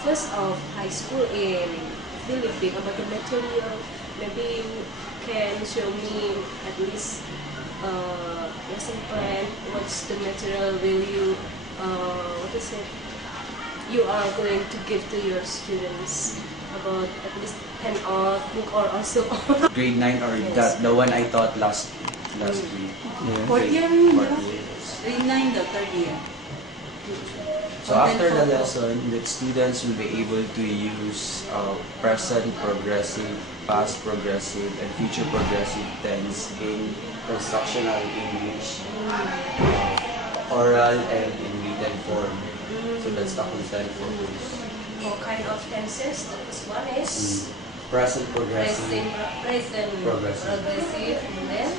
first of high school in Philippines about the material. Maybe you can show me at least lesson plan. What's the material will you what is it? You are going to give to your students about at least handout book or also grade 9 or yes. the one I taught last week. Yeah. Fourth year? Grade 9, the third year. So after the lesson, the students will be able to use present progressive, past progressive, and future progressive tense in constructional English, oral, and in written form. So that's the content for this. What kind of tenses? The first one is Present progressive, present progressive. and then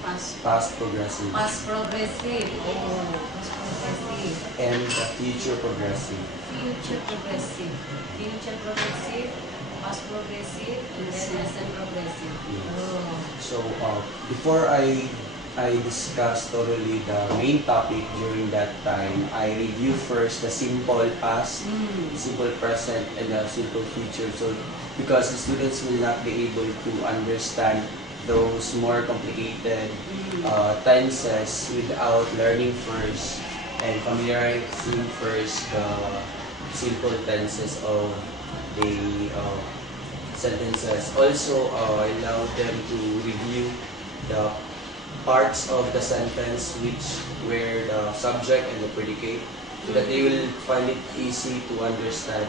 past progressive, past progressive. Oh, past progressive. and the future progressive. Future progressive. Future progressive, past progressive, and then present progressive. Oh. So before I discuss thoroughly the main topic during that time, I review first the simple past, simple present, and the simple future. So because the students will not be able to understand those more complicated tenses without learning first and familiarizing first the simple tenses of the sentences. Also allow them to review the parts of the sentence where the subject and the predicate, so that they will find it easy to understand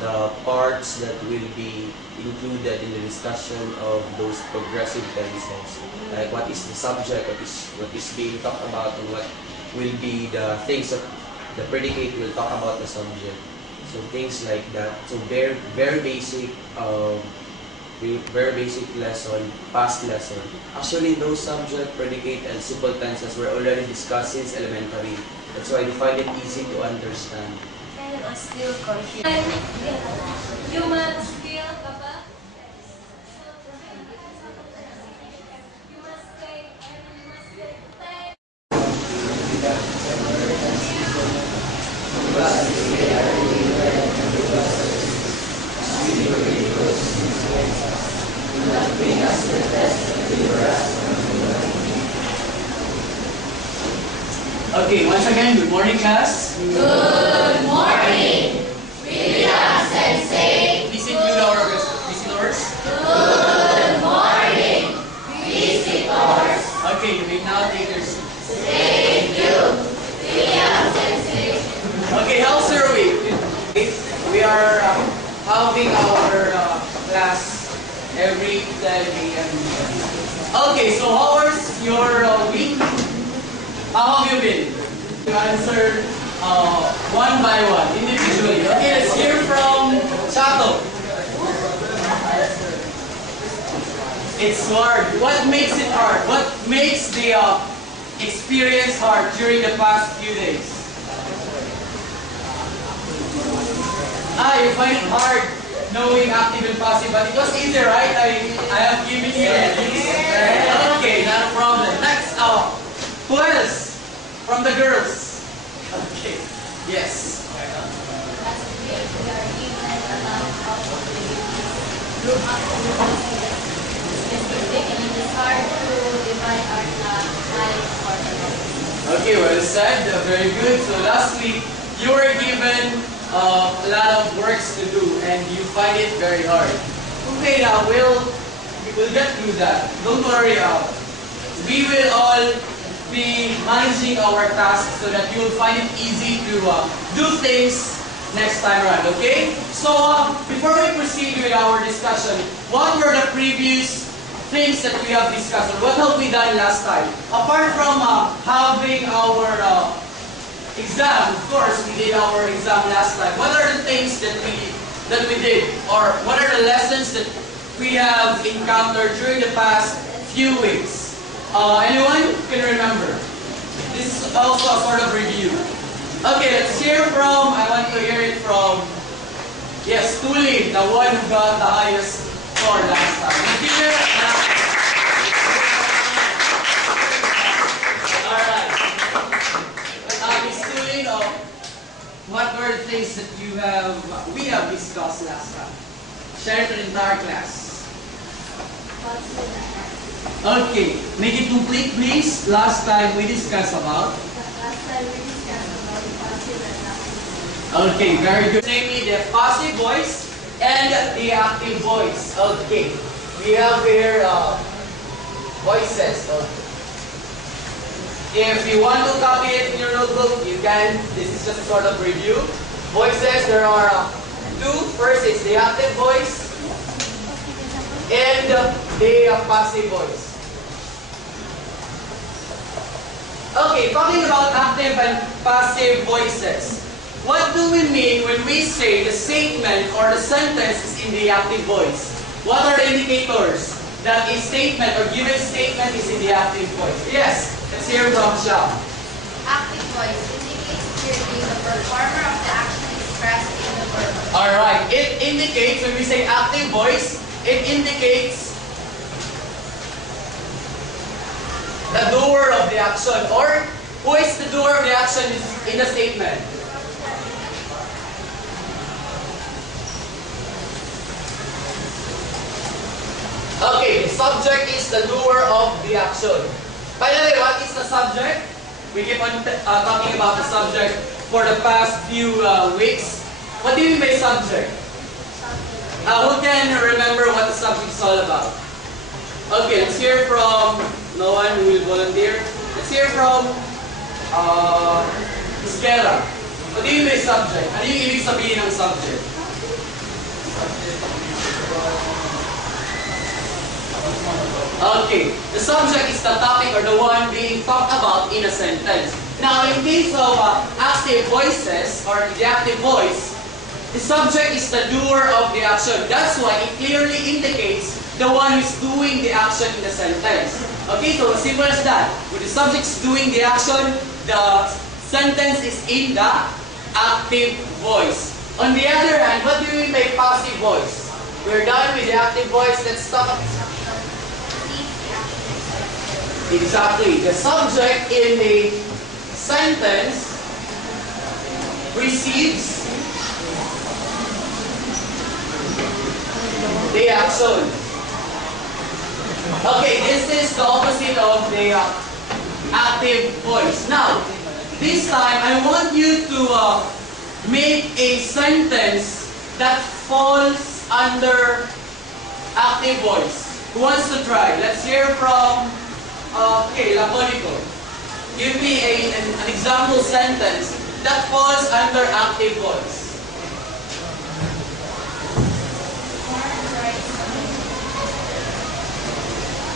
the parts that will be included in the discussion of those progressive tenses. Like what is the subject, what is being talked about, and what will be the things that the predicate will talk about the subject. So things like that. So very basic lesson, past lesson. Actually, those subject, predicate, and simple tenses were already discussed since elementary. That's why they find it easy to understand. And I'm still confused. You must still, Papa? You must say, and you must say, thank. Okay, once again, good morning, class. Good morning, Priya Sensei. Please include our visitors. Good morning, visitors. Okay, you may now take your seats. Thank you, Priya Sensei. Okay, how's your week? We are having our class every 10 a.m. Okay, so how was your week? How have you been? You answer one by one, individually. Okay, let's hear from Chato. It's hard. What makes it hard? What makes the experience hard during the past few days? You find it hard knowing active and passive, but it was easy, right? I have given you okay, not a problem. Next, who else? From the girls. Okay. Yes. Last week, we are given a lot of group activities specific, and it is hard to divide our time for the. Okay, well said. Very good. So last week, you were given a lot of works to do, and you find it very hard. Okay, now we'll get through that. Don't worry. We will all be managing our tasks so that you will find it easy to do things next time around, okay? So, before we proceed with our discussion, what were the previous things that we have discussed? Or what have we done last time? Apart from having our exam, of course, we did our exam last time. What are the things that we did? Or what are the lessons that we have encountered during the past few weeks? Anyone can remember? This is also a sort of review. Okay, let's hear from, I want to hear it from, yes, Tulin, the one who got the highest score last time. Here, alright. Miss Tulin, what were the things that we have discussed last time? Share to the entire class. Passive and active. Okay, make it complete please. Last time we discussed about. Last time we discussed about passive and active. Okay, very good. Namely the passive voice and the active voice. Okay, we have here voices. Okay. If you want to copy it in your notebook, you can. This is just a sort of review. Voices, there are two. First is the active voice and the passive voice. Okay, talking about active and passive voices. What do we mean when we say the statement or the sentence is in the active voice? What are the indicators that a statement or given statement is in the active voice? Yes, let's hear from Shah. Active voice indicates clearly the performer of the action expressed in the verb. Alright, it indicates, when we say active voice, it indicates the doer of the action, or who is the doer of the action in the statement. Okay, the subject is the doer of the action. By the way, what is the subject? We keep on talking about the subject for the past few weeks. What do you mean by subject? Who can remember what the subject is all about? Okay, let's hear from no one who will volunteer. Let's hear from Ms. Kera. What do you mean by subject? Ano yung ibig sabihin ng subject? Okay, the subject is the topic or the one being talked about in a sentence. Now, in case of active voices or the active voice, the subject is the doer of the action. That's why it clearly indicates the one who's doing the action in the sentence. Okay, so as simple as that. When the subject is doing the action, the sentence is in the active voice. On the other hand, what do you mean by passive voice? We're done with the active voice. Let's talk. Exactly. The subject in the sentence receives the action. Okay, this is the opposite of the active voice. Now, this time I want you to make a sentence that falls under active voice. Who wants to try? Let's hear from Laponico. Give me an example sentence that falls under active voice.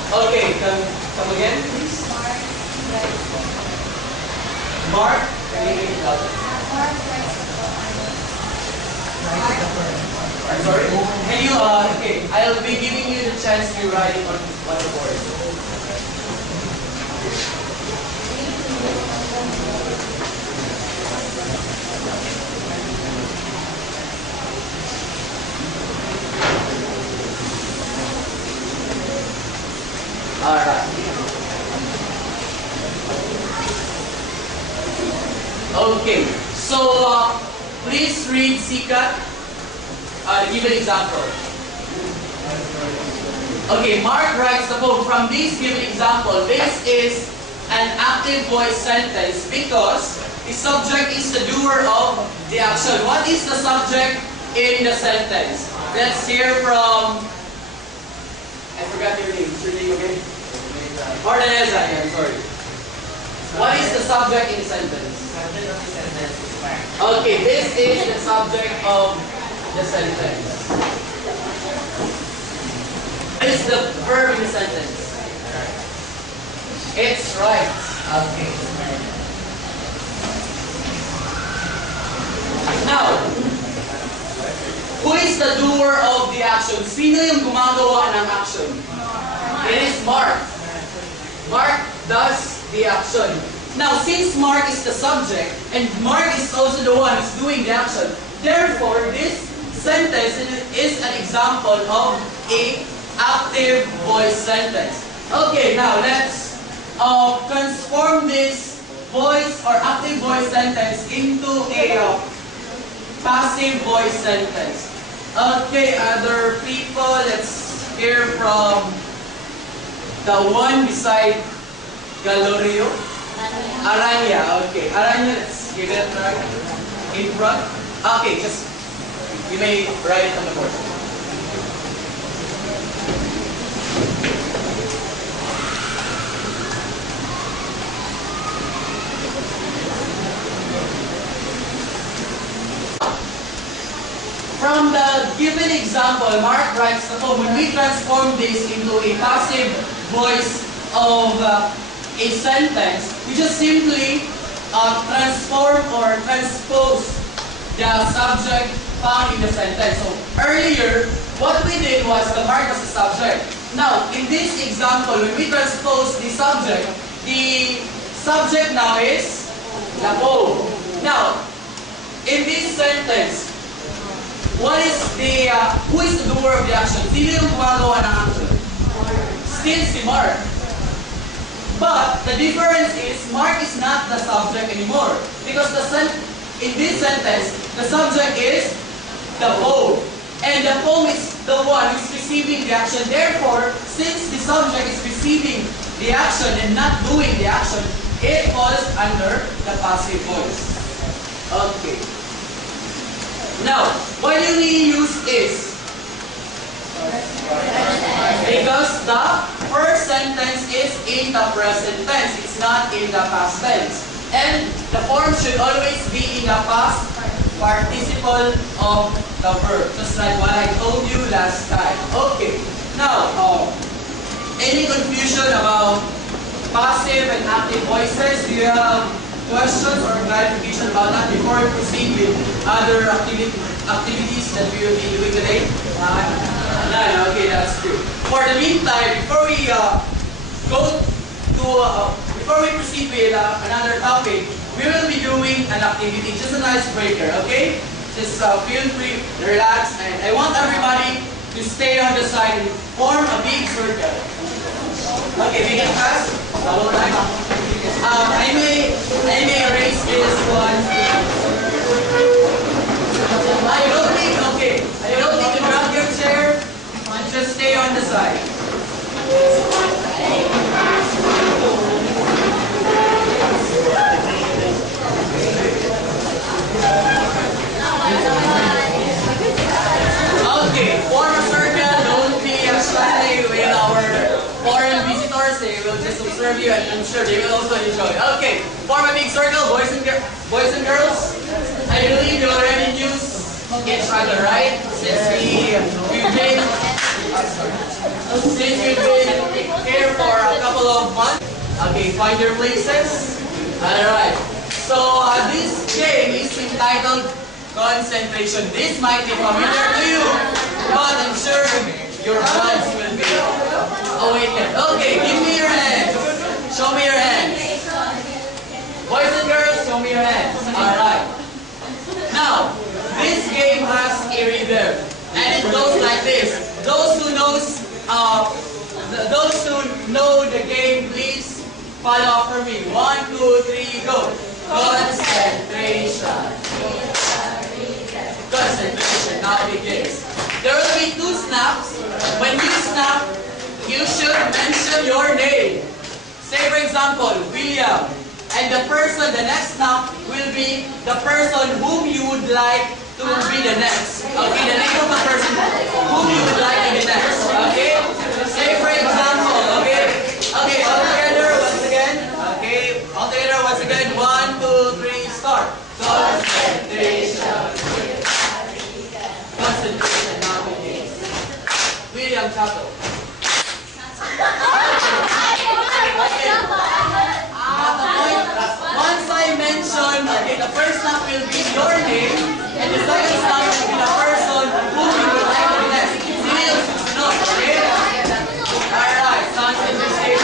Okay, come again, please. Mark, can you make it louder? I'm sorry? Can you, okay, I'll be giving you the chance to write it on the board. Alright. Okay, so please read Sikat. Give an example. Okay, Mark writes the poem. From this given example, this is an active voice sentence because the subject is the doer of the action. What is the subject in the sentence? Let's hear from... I forgot your name. What's your name again? Ordaneza, I'm sorry. What is the subject in the sentence? Okay, this is the subject of the sentence. What is the verb in the sentence? It's right. Okay. Now, who is the doer of the action? Sino yung gumagawa ng action? It is Mark. Mark does the action. Now, since Mark is the subject, and Mark is also the one who's doing the action, therefore, this sentence is an example of a active voice sentence. Okay, now let's transform this voice or active voice sentence into a passive voice sentence. Okay, other people, let's hear from the one beside Galorio. Aranya, okay. Aranya, let's give it a try. In front. Okay, just, you may write it on the board. From the given example, Mark writes, when we transform this into a passive voice of a sentence, we just simply transform or transpose the subject found in the sentence. So earlier, what we did was the Mark was the subject. Now, in this example, when we transpose the subject now is the poem. Now, in this sentence, what is the, who is the doer of the action? Sino yung gumagawa ng action? Still si Mark. But the difference is, Mark is not the subject anymore. Because in this sentence, the subject is the poem. And the poem is the one who is receiving the action. Therefore, since the subject is receiving the action and not doing the action, it falls under the passive voice. Okay. Now, why do we use is? Because the first sentence is in the present tense. It's not in the past tense. And the form should always be in the past participle of the verb. Just like what I told you last time. Okay. Now, any confusion about passive and active voices? Do you have questions or clarification about that before we proceed with other activities that we will be doing today? None. Okay, that's good. For the meantime, before we before we proceed with another topic, we will be doing an activity, just an icebreaker. Okay? Just feel free, relax, and I want everybody to stay on the side and form a big circle. Okay, make it fast. Double time. I may erase this one. I don't need to grab your chair. Just stay on the side. Okay, form a circle. Don't be shy with our foreign visitors. They will just observe you, and I'm sure they will also enjoy. Okay, form a big circle, boys and girls. I believe you already knew each other, right? Since we've been here for a couple of months. Okay, find your places. Alright. So this game is entitled Concentration. This might be familiar to you, but I'm sure your hands will be awakened. Okay, give me your hands. Show me your hands. Boys and girls, show me your hands. Alright. Now, this game has a rhythm, and it goes like this. Those who know the game, please follow after me. 1, 2, 3, go. Concentration. Concentration now begins. There will be 2 snaps. When you snap, you should mention your name. Say for example, William. And the next snap will be the person whom you would like to be the next. Okay, the name of the person whom you would like to be next. Okay? Say for example, okay? Okay, all together once again. Okay, all together once again. 1, 2, 3, start. Concentration. Concentration now begins. William Chato. Once I mention, okay, the first snap will be your name, and the second snap will be the person whom you would like to be next. Sino yung susunod, okay? Alright, sounds interesting.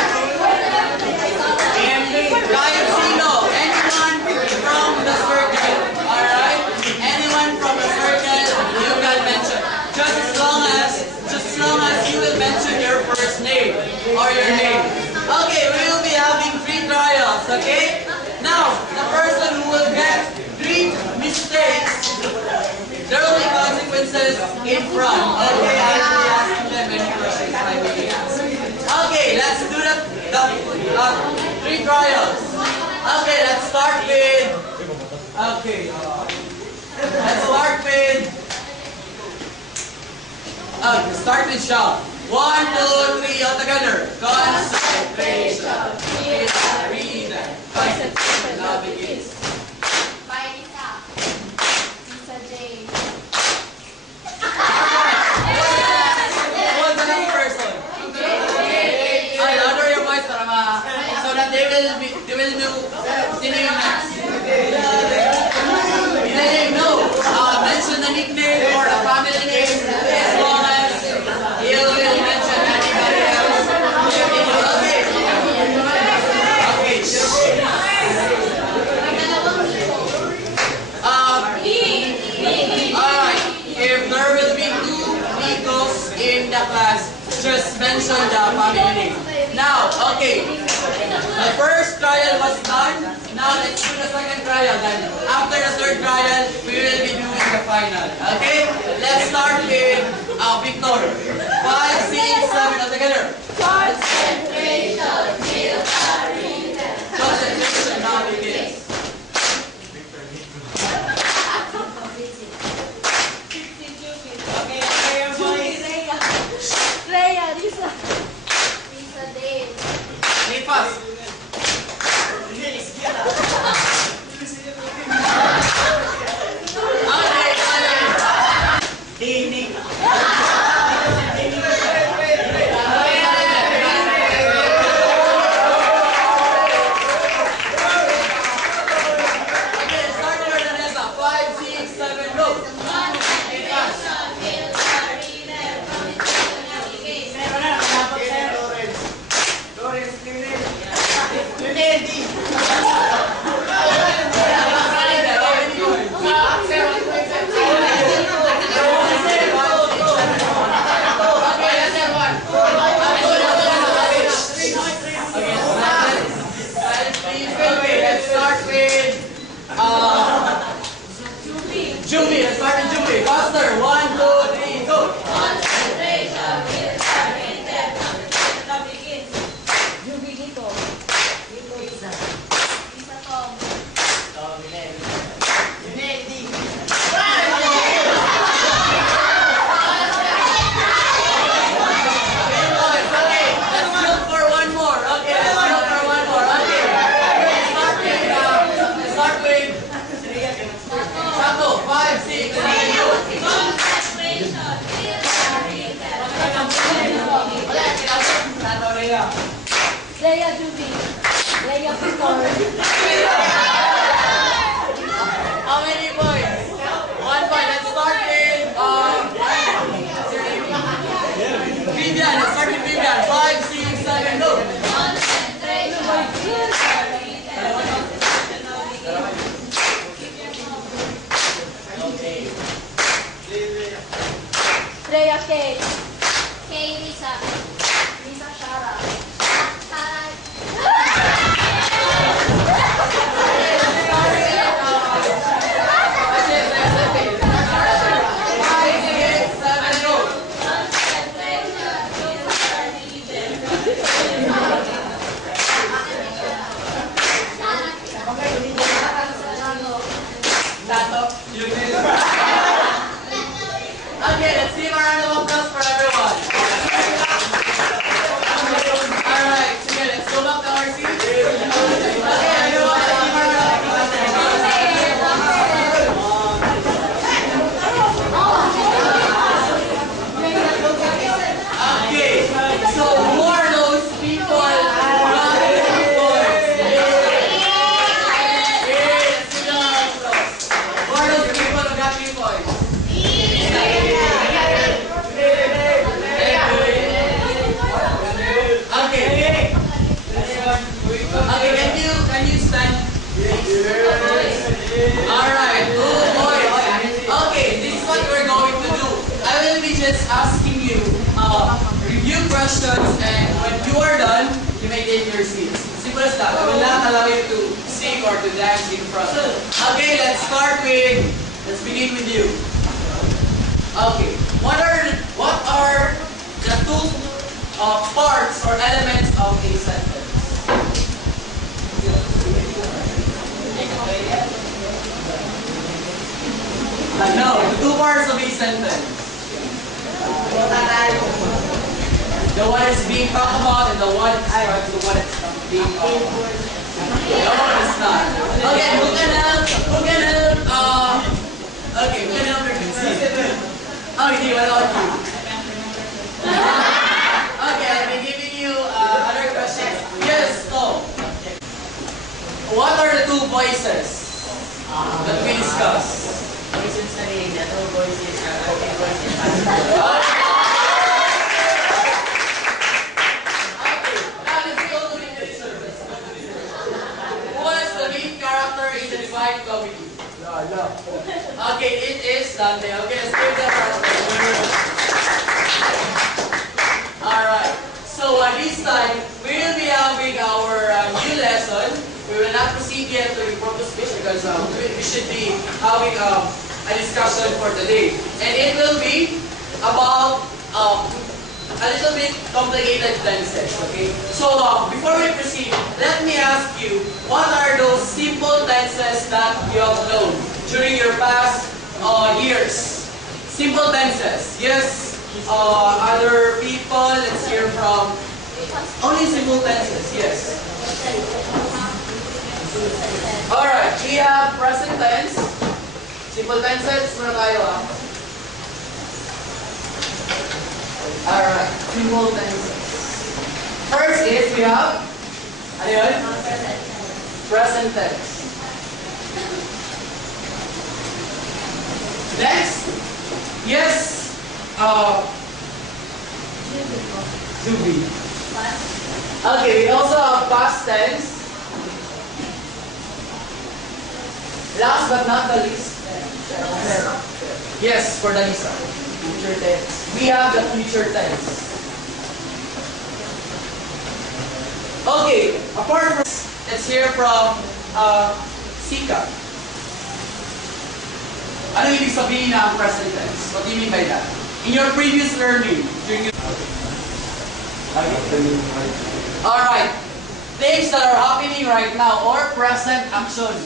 Kahit sino, anyone from the circle, alright? Anyone from the circle, you can mention. Just as long as you will mention your first name or your name. Okay, we will be having 3 trials, okay? Now, the person who will get 3 mistakes in front. Okay, I will be asking them any questions I may ask. Okay, let's do the 3 trials. Okay, let's start with. Okay, let's start with. Start with shout. 1, 2, 3, all together. Concentration. Breathe. Concentration. Now begins. Bye, Lisa. Lisa J. Who's the next person? Ay, louder your voice para so that they will know sino yung next. No, mention the nickname or the family name as long as you will mention anybody else. Okay. Alright, if there will be 2 Nikos in the class, just mention the family name. Now, okay, the first trial was done. Now let's do the second trial. Then after the third trial, we will be doing the final. Okay, let's start with Victor. 5, 6, 7, all together. Concentration. Concentration now begins. Lisa Dale. Hey, fast. Juby, let's start with Juby. Faster. 1, 2, 3, go. Lisa Tom. Okay, let's look for one more. Okay, let's look for one more. Okay. Start with Sato. 5, 6, 7, go. Leia Juby. Leia Victor. How many points? 1 point. Let's start with Vivian. Let's start with Vivian. 5, 6, 7, go. Leia Kay. Kay Lisa. Lisa Shara. Shara. Okay, let's give a round of applause for everyone. Alright, so yeah, let's go back to our seats. Okay, everyone, let's give a round of applause. Okay, so who are those people who got 2 points? Let's give them a round of applause. Who are those people who got 3 points? Okay. Okay, can you stand? Alright, oh boy. Okay, this is what we're going to do. I will be just asking you review questions, and when you are done, you may take your seats. Simple as that. I will not allow you to sing or to dance in front. Okay, let's begin with you. Okay. What are the two parts or elements of a sentence? No, the two parts of a sentence. The one that's being talked about and the one that's being talked about. No, it's not. Okay, who can help? Okay, who can help me? Okay, what about you? Okay, I'll be giving you other questions. Yes, Tom. What are the two voices that we discussed? Voices na rin. Ito voices. Voices. Comedy. Okay, it is Sunday. Okay, let's give that round. Alright, so this time, we will be having our new lesson. We will not proceed yet to the purpose speech because we should be having a discussion for today. And it will be about a little bit complicated tenses, okay? So, before we proceed, let me ask you, what are those simple tenses that you have known during your past years? Simple tenses. Yes, other people, let's hear from only simple tenses, yes. Alright, we have present tense. Simple tenses, muna tayo Alright, simple tenses. First is we have, ano yun? Present tense. Next, yes, to be. Okay, we also have past tense. Last but not the least, yes, for the Lisa. Future tense. We have the future tense. Okay, apart from let's hear from Sika. Ano ibig sabihin ng present tense? What do you mean by that? In your previous learning, during your... Alright, things that are happening right now or present action.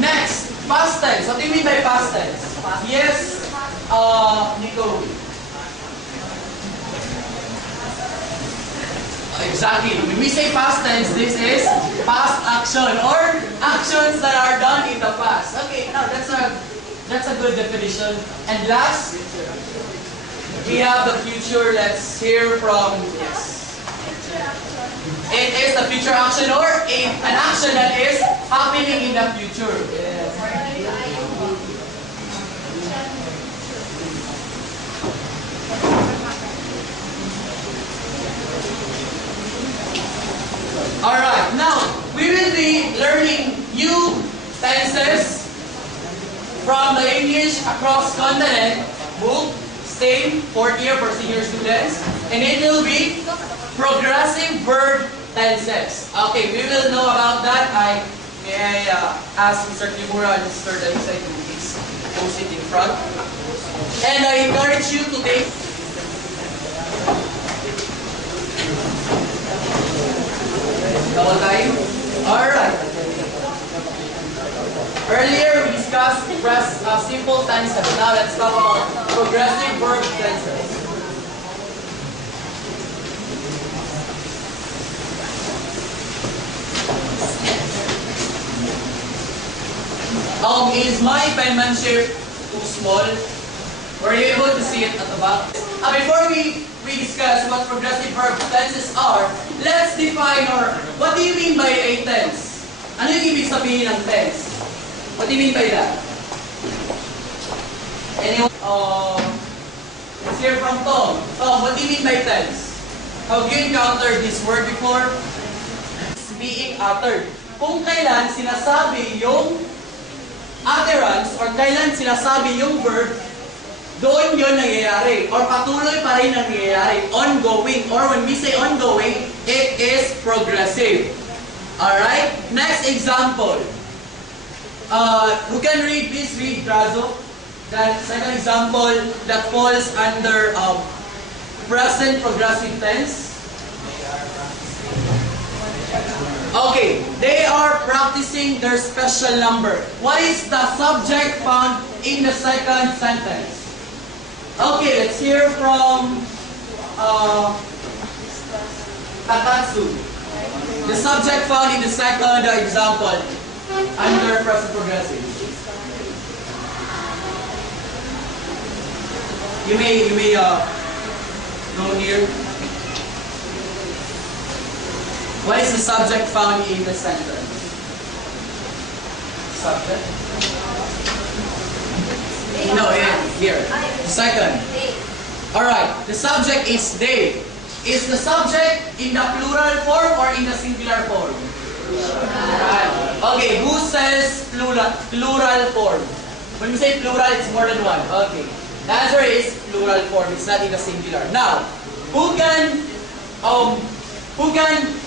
Next, past tense. What do you mean by past tense? Yes, Nico. Exactly. When we say past tense, this is past action or actions that are done in the past. Okay, now that's a good definition. And last, we have the future. Let's hear from yes. It is the future action or an action that is happening in the future. Alright, now we will be learning new tenses from the English Across Continent book, same 4th year for senior students, and it will be progressive verb tenses. Okay, we will know about that. May I ask Mr. Kimura and Mr. Dalisay to please post it in front. And I encourage you to take Alright. Earlier we discussed simple tenses. Now let's talk about progressive verb tenses. Is my penmanship too small? Were you able to see it at the back? Before we discuss what progressive verb tenses are, let's define what do you mean by a tense? Ano yung ibig sabihin ng tense? What do you mean by that? Anyone? Let's hear from Tom. Tom, what do you mean by tense? Have you encountered this word before? It's being uttered. Kung kailan sinasabi yung utterance or kailan sinasabi yung verb, doon yun nangyayari or patuloy pa rin nangyayari, ongoing, or when we say ongoing, it is progressive. Alright? Next example. Who can read? Please read, Trazo. That second example that falls under present progressive tense. Okay, they are practicing their special number. What is the subject found in the second sentence? Okay, let's hear from Tatatsu. The subject found in the second example under present progressive. You may go here. What is the subject found in the sentence? Subject? No, here. Second. Alright, the subject is they. Is the subject in the plural form or in the singular form? Okay, who says plural form? When we say plural, it's more than one. Okay. The answer is plural form. It's not in the singular. Now, who can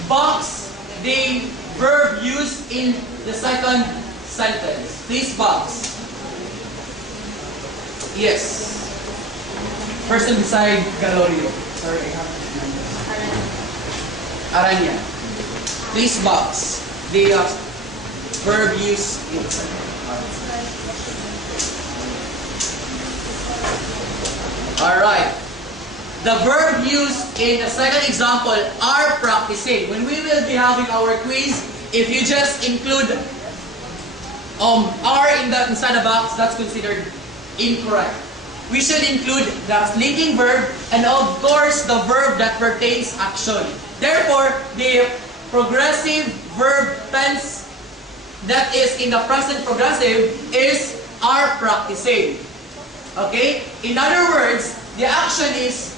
box the verb used in the second sentence? Please box. Yes. Person beside Galorio. Sorry. Aranya. Please box the verb used in the second. Alright. The verb used in the second example are practicing. When we will be having our quiz, if you just include are inside the box, that's considered incorrect. We should include the linking verb and of course the verb that pertains action. Therefore, the progressive verb tense that is in the present progressive is are practicing. Okay? In other words, the action is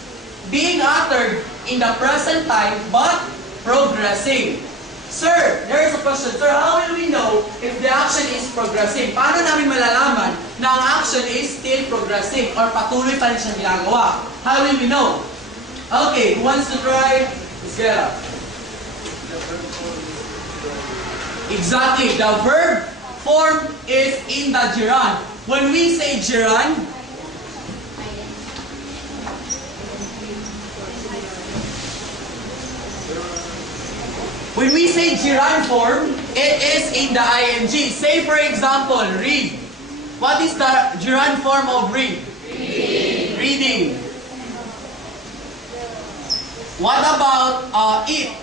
being uttered in the present time but progressing. Sir, there is a question. Sir, how will we know if the action is progressing? Paano namin malalaman na ang action is still progressing or patuloy pa rin siyang ginagawa? How will we know? Okay, who wants to try? Iskera. Exactly. The verb form is in the gerund. When we say gerund, when we say gerund form, it is in the ing. Say for example, read. What is the gerund form of read? Reading. Reading. What about eat?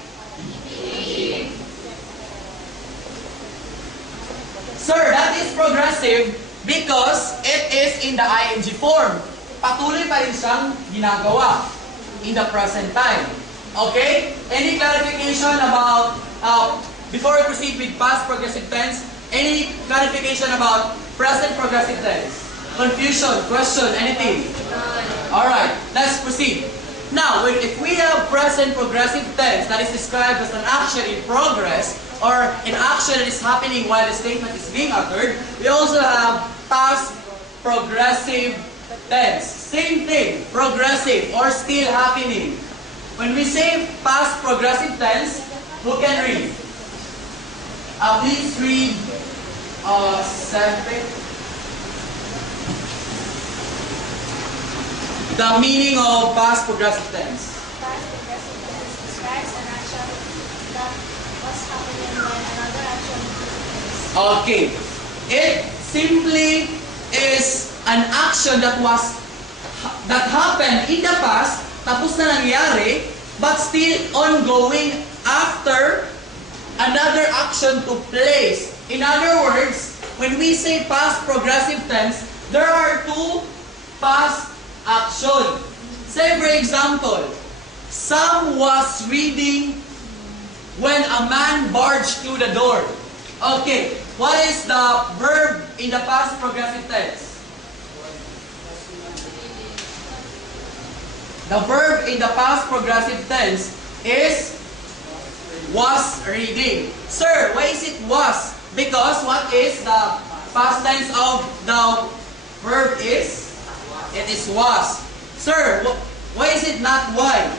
Eating. Sir, that is progressive because it is in the ing form. Patuloy pa rin siyang ginagawa in the present time. Okay? Any clarification about, before we proceed with past progressive tense, any clarification about present progressive tense? Confusion, question, anything? Alright, let's proceed. Now, if we have present progressive tense that is described as an action in progress or an action that is happening while the statement is being uttered, we also have past progressive tense. Same thing, progressive or still happening. When we say past progressive tense, who can read? Please read the meaning of past progressive tense. Past progressive tense describes an action that was happening when another action takes place. Okay. It simply is an action that happened in the past, tapos na nangyari, but still ongoing after another action took place. In other words, when we say past progressive tense, there are two past actions. Say for example, Sam was reading when a man barged through the door. Okay, what is the verb in the past progressive tense? The verb in the past progressive tense is was reading. Sir, why is it was? Because what is the past tense of the verb is? It is was. Sir, why is it not why?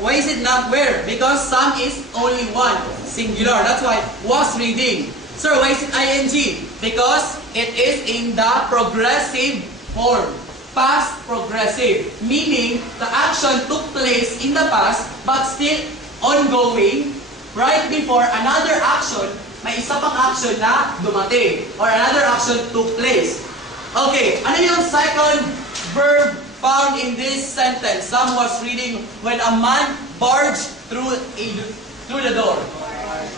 Why is it not where? Because some is only one, singular. That's why was reading. Sir, why is it ing? Because it is in the progressive form. Past progressive. Meaning, the action took place in the past but still ongoing right before another action, may isa pang action na dumating. Or another action took place. Okay, ano yung second verb found in this sentence? Sam was reading, when a man barged through the door.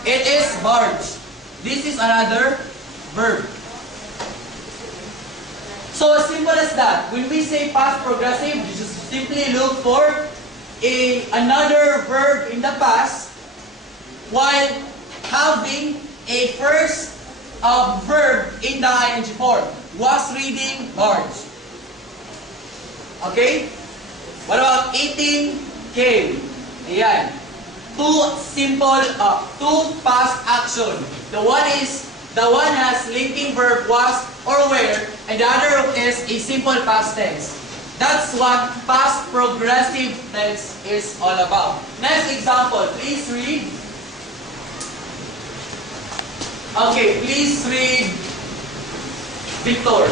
It is barge. This is another verb. So as simple as that. When we say past progressive, you just simply look for another verb in the past while having a first verb in the ing form. Was reading barge. Okay? What about eating came? Ayan. Two past action. The one has linking verb was or were, and the other is a simple past tense. That's what past progressive tense is all about. Next example, please read. Okay, please read Victor.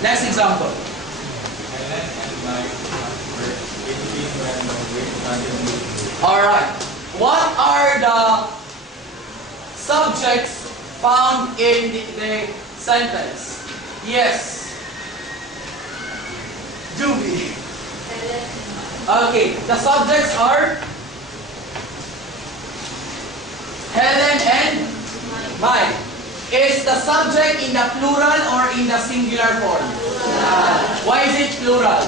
Next example. Alright. What are the subjects found in the sentence? Yes. Juby. Okay. The subjects are Helen and Mike. Is the subject in the plural or in the singular form? Why is it plural?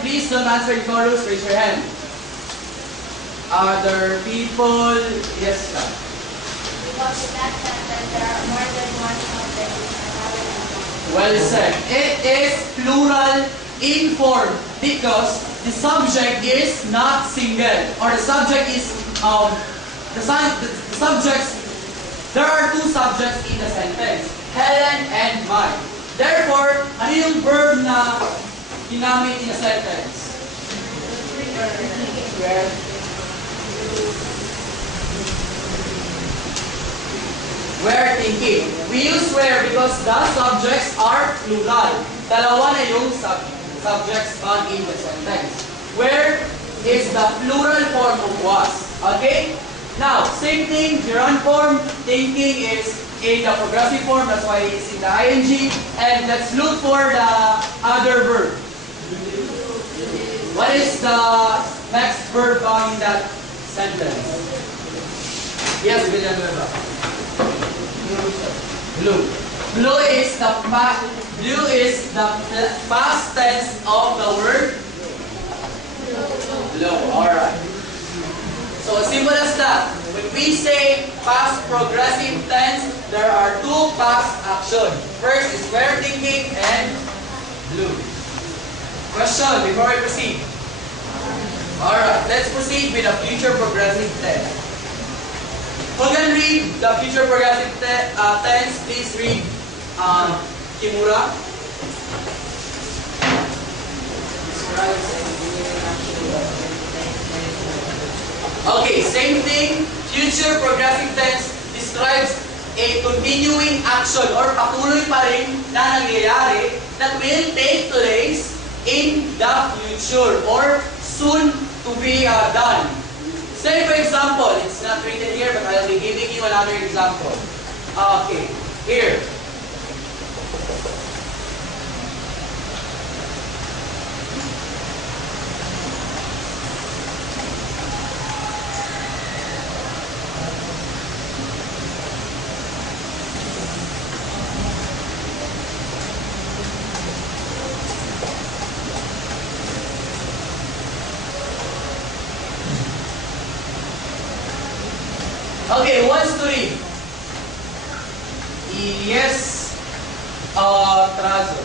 Please don't answer the chorus, raise your hand. Other people, yes, ma'am. Because in that sentence, there are more than one subject. Well said. It is plural in form because the subject is not single, or the subject is the subjects. There are two subjects in the sentence, Helen and Mike. Therefore, ano yung verb na ginamit in the sentence? Where? We're thinking. We use where because the subjects are plural. Dalawa na yung subjects found in the sentence. Where is the plural form of was. Okay? Now, same thing, gerund form, thinking is in the progressive form, that's why it's in the ing. And let's look for the other verb. What is the next verb found in that sentence? Yes, William. Blue. Blue is the past tense of the word blue. Alright. So as simple as that. When we say past progressive tense, there are two past actions. First is were thinking and blue. Question before we proceed. Alright, let's proceed with the future progressive tense. Who can read the future progressive tense? Please read Kimura. Okay, same thing. Future progressive tense describes a continuing action or patuloy pa rin na nangyayari that will take place in the future or soon to be done. Say for example, it's not written here but I'll be giving you another example. Okay, here. Okay, who wants to read? Yes, Trazo.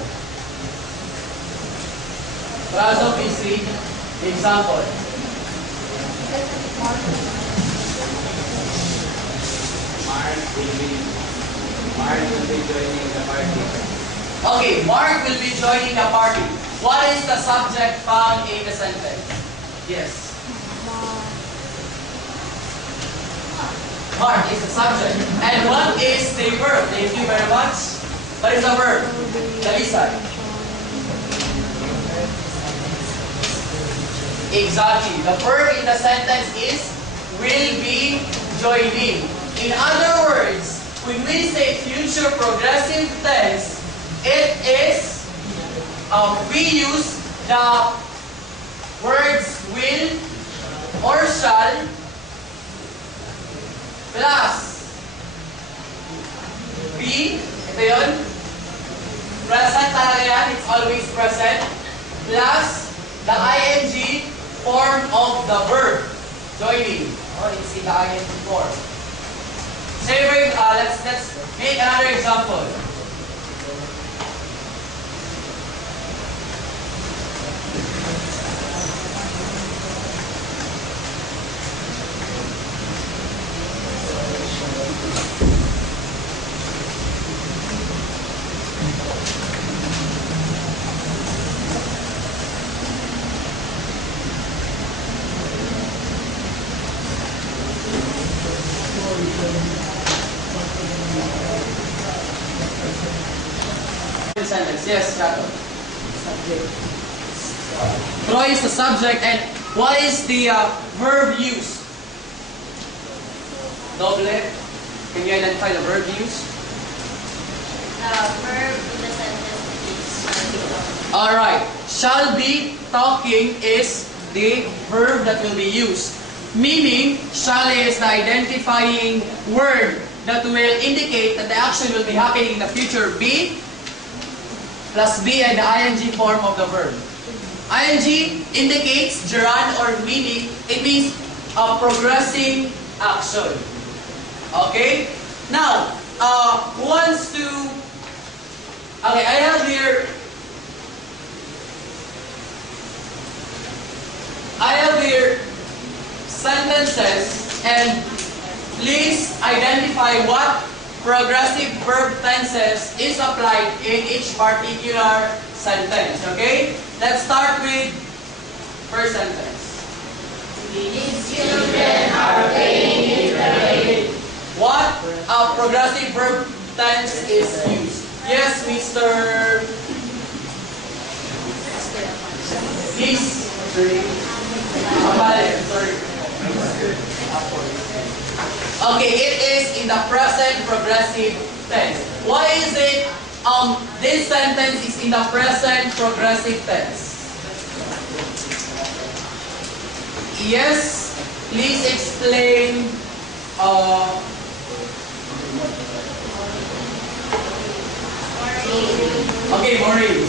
Trazo, please read the example. Mark will be joining the party. Okay, Mark will be joining the party. What is the subject found in the sentence? Yes. Mark is the subject. And what is the verb? Thank you very much. What is the verb? Dalisay. Exactly. The verb in the sentence is will be joining. In other words, when we say future progressive tense, it is we use the words will or shall plus be, ito yun, present talaga yan, it's always present, plus the ing form of the verb, joining. Oh, it's in the ing form. Say, let's make another example. Sentence. Yes, Chato. Troy is the subject, and what is the verb used? Doble. Can you identify the verb used? The verb in the sentence is shall be talking. Alright. Shall be talking is the verb that will be used. Meaning, shall is the identifying word that will indicate that the action will be happening in the future. Be plus be and the ing form of the verb. Ing indicates gerund or meaning. It means a progressing action. Okay? Now, who wants to... Okay, I have here sentences, and please identify what progressive verb tenses is applied in each particular sentence. Okay? Let's start with first sentence. These children are playing in the rain. What progressive verb tense is used? Yes, Mr. Please. Sorry. Okay, it is in the present progressive tense. Why is it this sentence is in the present progressive tense? Yes, please explain. Okay, Maureen.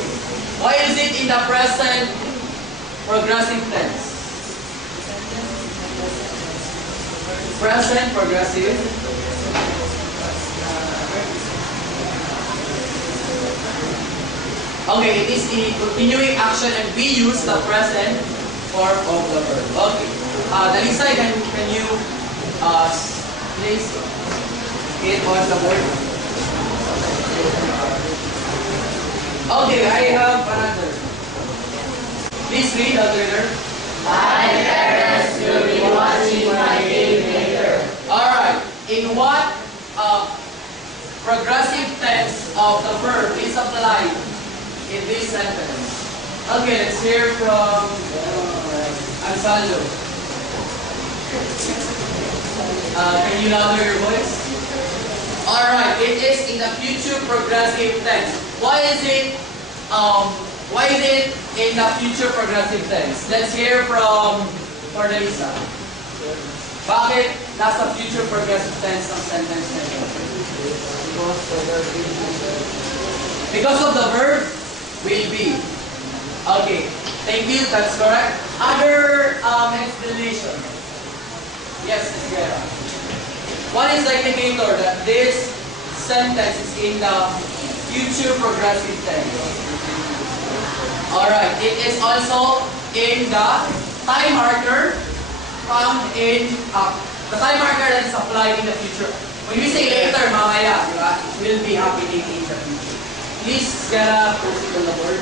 Why is it in the present progressive tense? Present progressive. Okay, it is the continuing action and we use the present form of the verb. Okay. Dalisay, can you please hit on the board? Okay, I have another. Please read out later. My parents will be watching my game later. Alright, in what progressive tense of the verb is applied in this sentence? Okay, let's hear from Ansaldo. Can you louder your voice? Alright, it is in the future progressive tense. Why is it in the future progressive tense? Let's hear from Cordelisa. Bakit nasa future progressive tense ang sentence nito? Because of the verb will be. Okay, thank you, that's correct. Other explanation? Yes, Ms. Guerra. What is the indicator that this sentence is in the future progressive tense? Alright, it is also in the time marker found in the time marker that is applied in the future. When we say later, mamaya, diba? It will be happening in the future. Please, Gara, proceed on the board.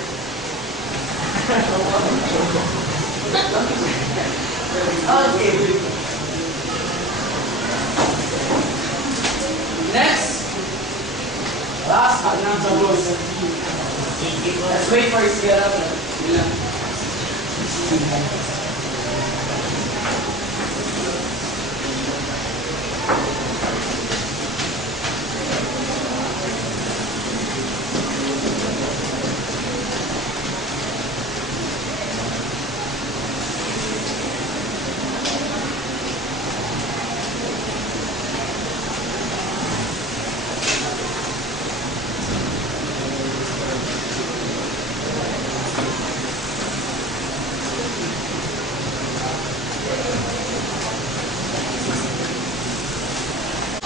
Okay. Let's wait for his to get up.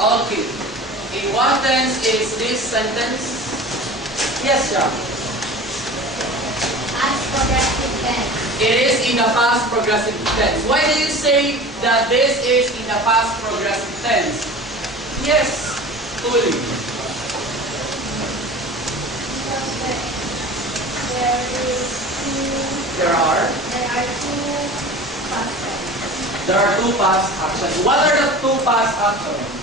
Okay. In what tense is this sentence? Yes, John. Past progressive tense. It is in the past progressive tense. Why do you say that this is in the past progressive tense? Yes, fully. There are There are two past actions. What are the two past actions?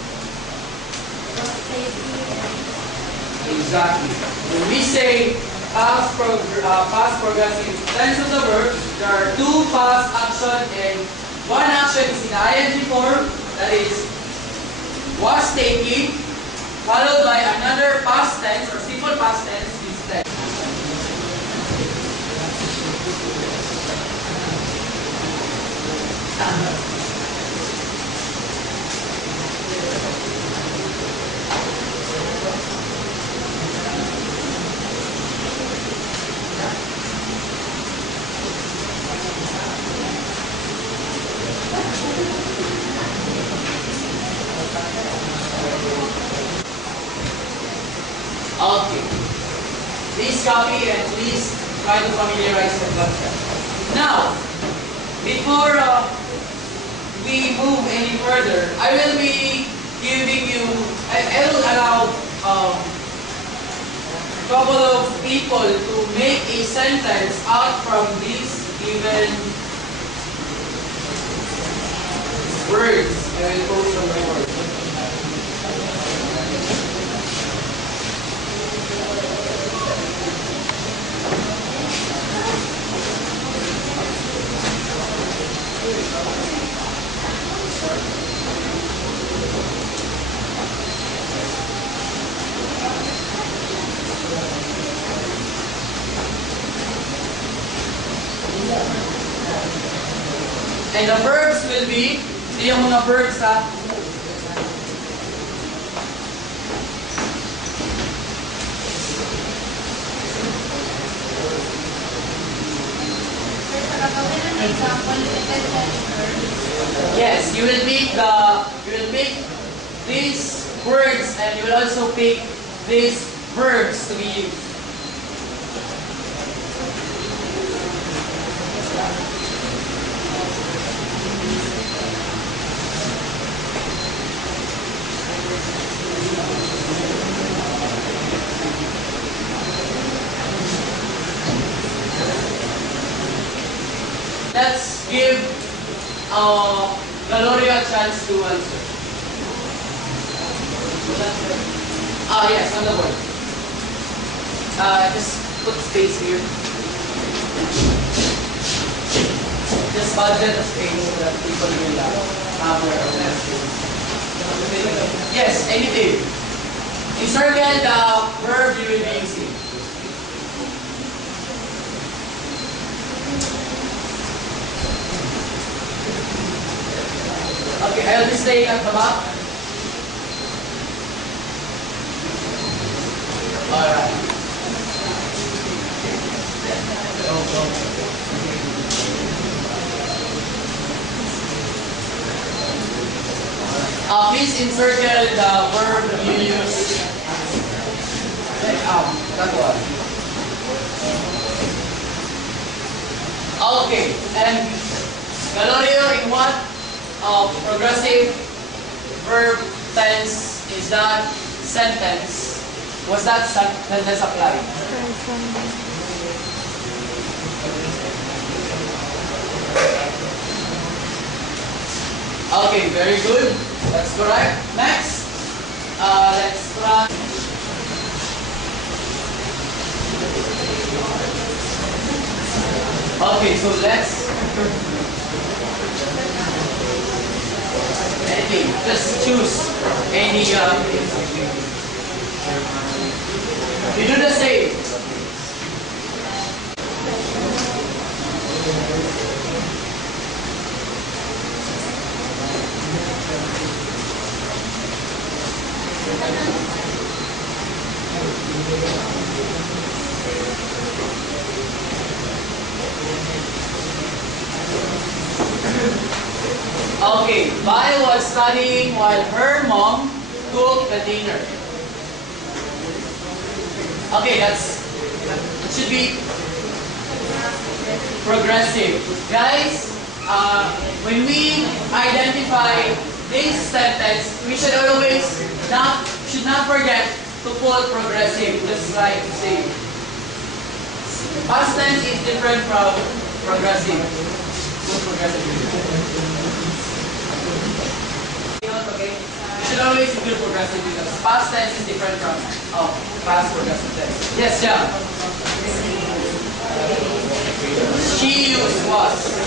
Exactly. When we say past progressive tense of the verb, there are two past actions and one action is in the ing form, that is was taking, followed by another past tense or simple past tense instead. Okay. Please copy and please try to familiarize yourself. Now, before we move any further, I will be giving you, I will allow a couple of people to make a sentence out from these given words. I will post some words. And the verbs will be, ito yung mga verbs ha. Yes, you will pick these words and you will also pick these verbs to be used. Let's give Galoria a chance to answer. Yes, on the board. Just put space here. Just budget a space so that people will have their own answers. Yes, anything. Encircle the verb you will be using. Okay, I'll be staying at the back. Alright. Please encircle the verb you use. That one. Okay, and Galorio, in what progressive verb tense is that sentence? Was that sentence applied? Okay, very good. That's correct. Next, let's try. Okay, so let's. Anything, just choose any. You do the same. Okay, Bai was studying while her mom cooked the dinner. Okay, it should be progressive. Guys, when we identify this sentence, we should always should not forget to put progressive, just like say. Past tense is different from progressive. Put progressive. Okay? You should always include progressive because past tense is different from past progressive tense. Yes, yeah. She used was.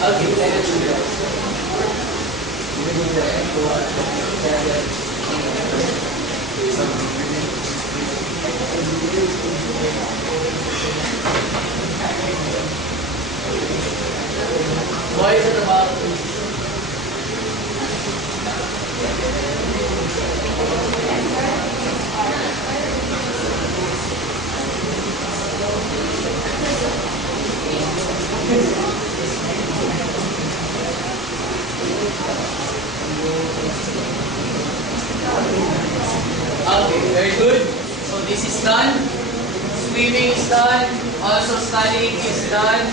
Okay, let's do that. What is it about? Okay, very good. So this is done. Swimming is done. Also studying is done.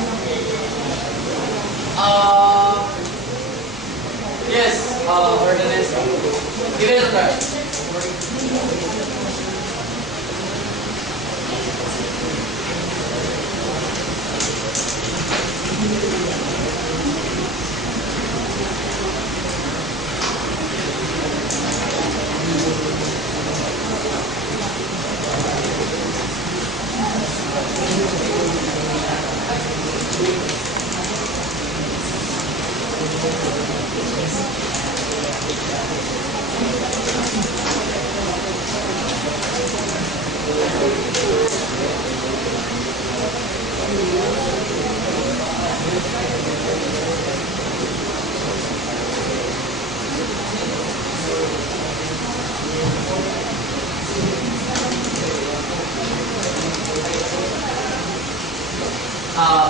Yes, ordinance. Give it a try.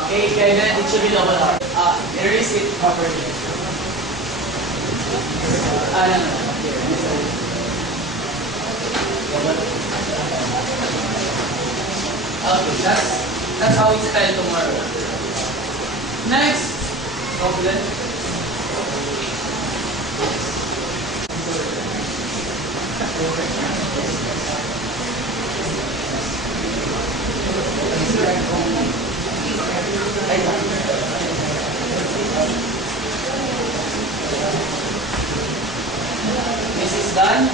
Okay, then it should be double R. Erase it properly. Okay, that's how it's spelled tomorrow. Next, confident. This is done.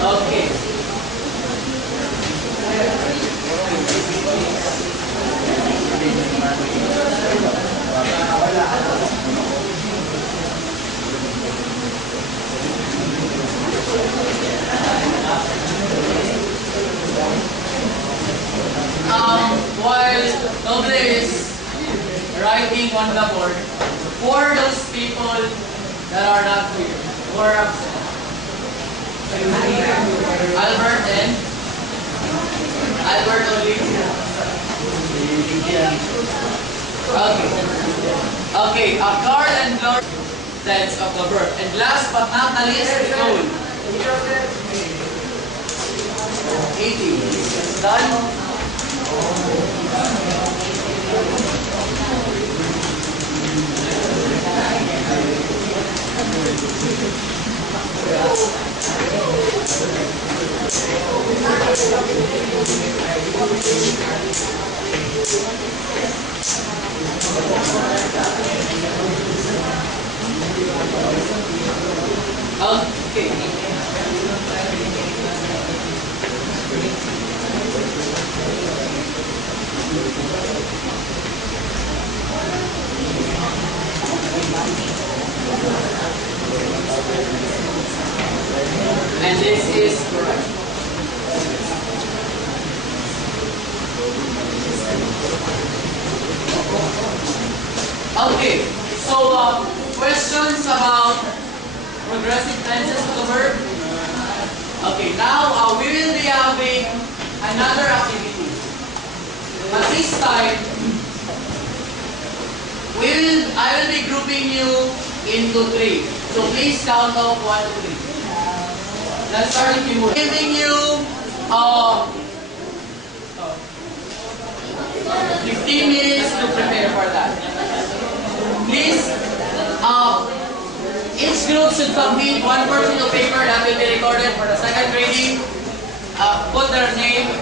Okay. While Doble is writing on the board, for those people that are not here, who are absent, Albert and Albert only. Okay, a card and Lord sense of the verb. And last but not the least, goal. 80. That's done. Okay. And this is correct. Okay, so questions about progressive tenses of the verb? Okay, now we will be having another activity. At this time, I will be grouping you into 3. So please count off 1, 2, 3. Let's start with you. Giving you 15 minutes to prepare for that. Please, each group should submit 1 portion of paper that will be recorded for the second reading. Put their name.